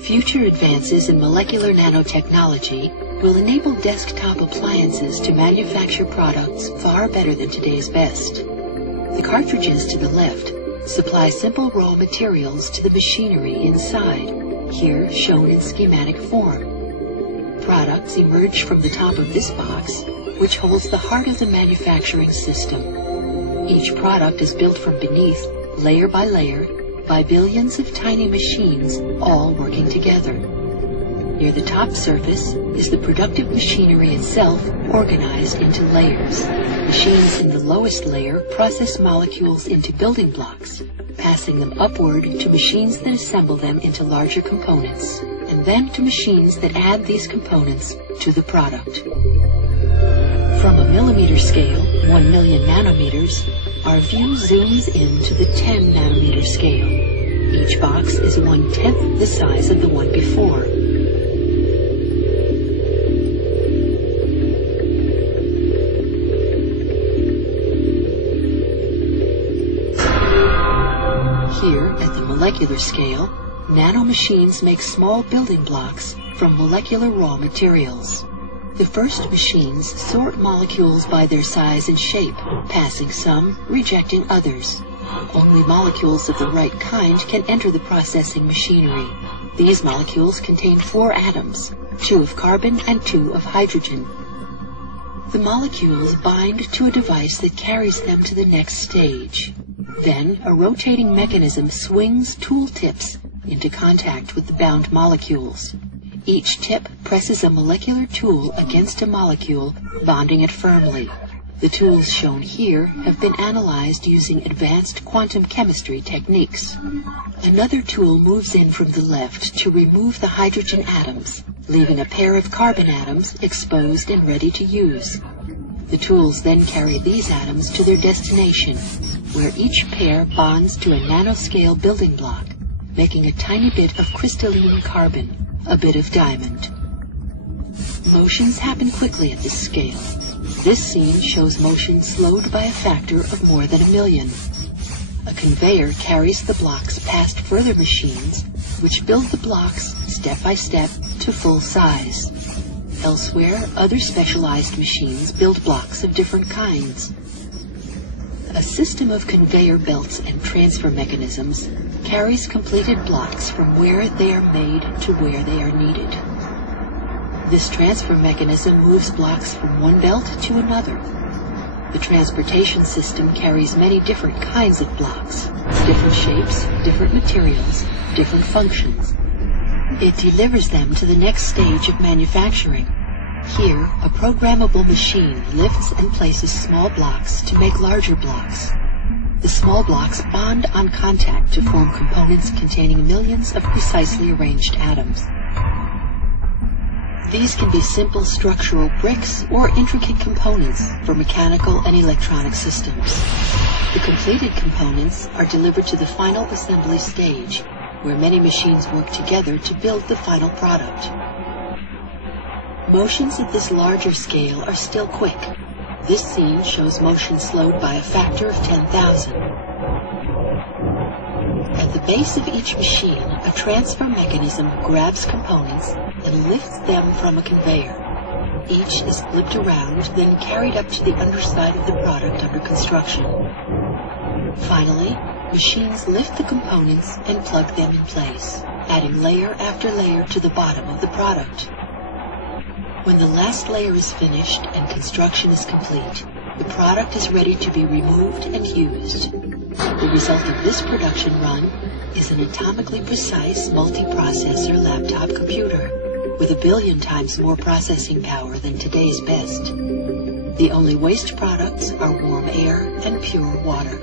Future advances in molecular nanotechnology will enable desktop appliances to manufacture products far better than today's best. The cartridges to the left supply simple raw materials to the machinery inside, here shown in schematic form. Products emerge from the top of this box, which holds the heart of the manufacturing system. Each product is built from beneath, layer by layer, by billions of tiny machines, all working together. Near the top surface is the productive machinery itself, organized into layers. Machines in the lowest layer process molecules into building blocks, passing them upward to machines that assemble them into larger components, and then to machines that add these components to the product. From a millimeter scale, 1 million nanometers, our view zooms in to the 10 nanometer scale. Each box is 1/10 the size of the one before. Here, at the molecular scale, nanomachines make small building blocks from molecular raw materials. The first machines sort molecules by their size and shape, passing some, rejecting others. Only molecules of the right kind can enter the processing machinery. These molecules contain 4 atoms, 2 of carbon and 2 of hydrogen. The molecules bind to a device that carries them to the next stage. Then a rotating mechanism swings tool tips into contact with the bound molecules. Each tip presses a molecular tool against a molecule, bonding it firmly. The tools shown here have been analyzed using advanced quantum chemistry techniques. Another tool moves in from the left to remove the hydrogen atoms, leaving a pair of carbon atoms exposed and ready to use. The tools then carry these atoms to their destination, where each pair bonds to a nanoscale building block, making a tiny bit of crystalline carbon, a bit of diamond. Motions happen quickly at this scale. This scene shows motion slowed by a factor of more than 1 million. A conveyor carries the blocks past further machines, which build the blocks step by step to full size. Elsewhere, other specialized machines build blocks of different kinds. A system of conveyor belts and transfer mechanisms carries completed blocks from where they are made to where they are needed. This transfer mechanism moves blocks from one belt to another. The transportation system carries many different kinds of blocks, different shapes, different materials, different functions. It delivers them to the next stage of manufacturing. Here, a programmable machine lifts and places small blocks to make larger blocks. The small blocks bond on contact to form components containing millions of precisely arranged atoms. These can be simple structural bricks or intricate components for mechanical and electronic systems. The completed components are delivered to the final assembly stage, where many machines work together to build the final product. Motions at this larger scale are still quick. This scene shows motion slowed by a factor of 10,000. At the base of each machine, a transfer mechanism grabs components and lifts them from a conveyor. Each is flipped around, then carried up to the underside of the product under construction. Finally, machines lift the components and plug them in place, adding layer after layer to the bottom of the product. When the last layer is finished and construction is complete, the product is ready to be removed and used. The result of this production run is an atomically precise multiprocessor laptop computer with 1 billion times more processing power than today's best. The only waste products are warm air and pure water.